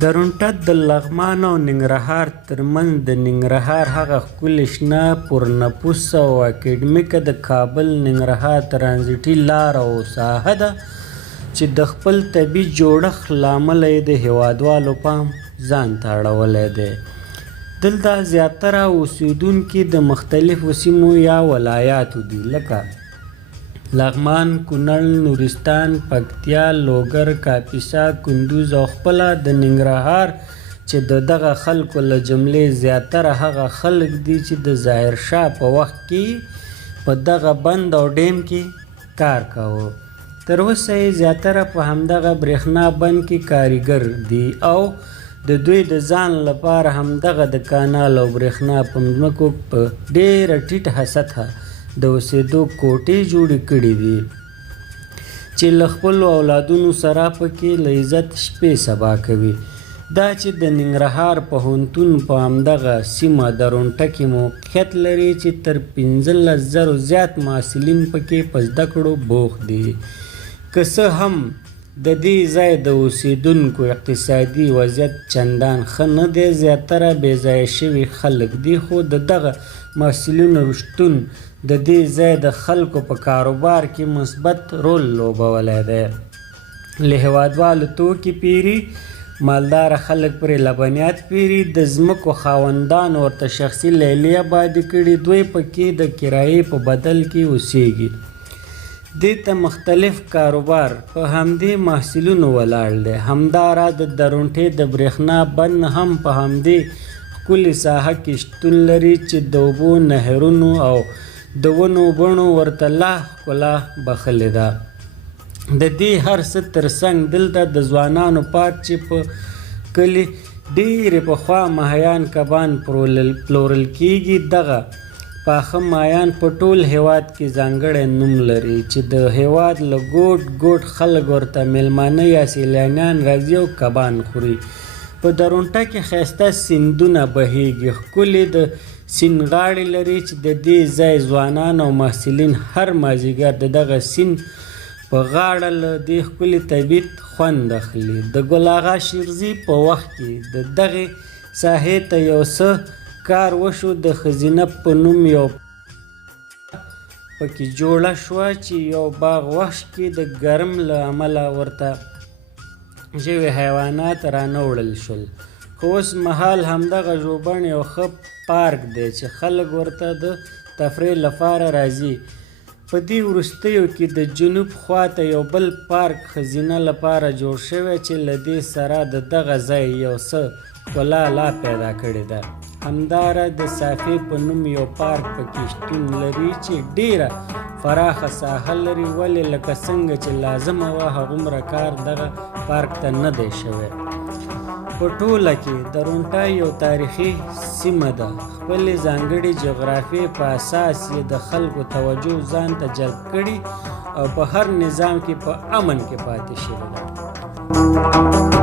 درونټه د لغمان او ننګرهار ترمنځ د ننګرهار هغه ښکلې شنه پرنفوسه او اکیډمیکه د کابل ننګرهار ترانزیټي لاره او ساحه ده چې د خپل طبیعي جوړښت له امله یې د هیوادوالو پام ځان ته اړولی دی. دلته زیاتره اوسیدونکي د مختلفو سیمو یا ولایاتو دي لکه لغمان، کونړ، نورستان، پکتیا، لوګر، کاپیسا، کندوز او خپله د ننګرهار چې د دغه خلکو له جملې زیاتره هغه خلک دي چې د ظاهرشاه په وخت کې په دغه بند او ډیم کې کار کاوه. تر اوسه یې زیاتره په همدغه برېښنا بند کې کاریګر دي او د دوی د ځان لپاره همدغه د کانال او برېښنا په ځمکو په ډېره ټیټه سطحه د اوسېدو کوټې جوړې کړي دي چې له خپلو اولادونو سره پکې له عزت شپې سبا کوي. دا چې د ننګرهار پوهنتون په همدغه سیمه درونټه کې موقعیت لري چې تر 15,000 زیات محصلین پکې په زده کړو بوخت دي. که څه هم د دې ځای د اوسېدونکو اقتصادي وضعیت چندان ښه نه دی، زیاتره بېځایه شوي خلک دي، خو د دغه محصلینو شتون د دې ځای د خلکو په کاروبار کې مثبت رول لوبولی دی. له هیوادوالو توکي پیري، مالداره خلک پرې لبنیات پیري، د ځمکو خاوندانو ورته شخصي لیلې آبادې کړي، دوی پکې د کرایې په بدل کې اوسیږي. دې ته مختلف کاروبار په همدې محصلینو ولاړ دی. همداراز د درونټې د برېښنا بند هم په همدې ښکلې ساحه کې شتون لري چې د اوبو، نهرونو او د ونو بڼو ورته لا ښکلا بخښلې ده. د دې هر څه ترڅنګ دلته د ځوانانو پارک چې په کلي ډېرې پخوا ماهیان کبان پلورل کېږي، دغه پاخه ماهیان په ټول هیواد کې ځانګړی نوم لري چې د هیواد له ګوټ ګوټ خلک ورته میلمانه یا سیلانیان راځي او کبان خوري. په درونټه کې ښایسته سیندونه بهیږي، ښکلې د سیند غاړې لري چې د دې ځای ځوانان او محصلین هر مازدیګر د دغه سیند په غاړه له دې ښکلي طبیعت خوند اخلي. د ګل اغا شیرزي په وخت کې د دغې ساحې ته یو څه کار وشو، د ښځینه په نوم یو پکې جوړه شوه چې یو باغ وحش کې د ګرم له امله ورته ژوي حیوانات رانه وړل شول. خو اوس مهال همدغه ژوبڼ یو ښه پارک دی چې خلک ورته د تفریح لپاره راځي. په دې وروستیو کې د جنوب خواته یو بل پارک ښځینه لپاره جوړ شوی چې له دې سره د دغه ځای یو څه ښکلا لا پیدا کړې ده. همداراز د صافې په نوم یو پارک پکې شتون لري چې ډېره فراخه ساحه لري، ولې لکه څنګه چې لازمه وه هغومره کار دغه پارک ته نه دی شوی. په ټوله کې درونټه یو تاریخي سیمه ده، خپلې ځانګړې جغرافیې په اساس یې د خلکو توجه ځان ته جلب کړي او په هر نظام کې په امن کې پاتې شوې ده.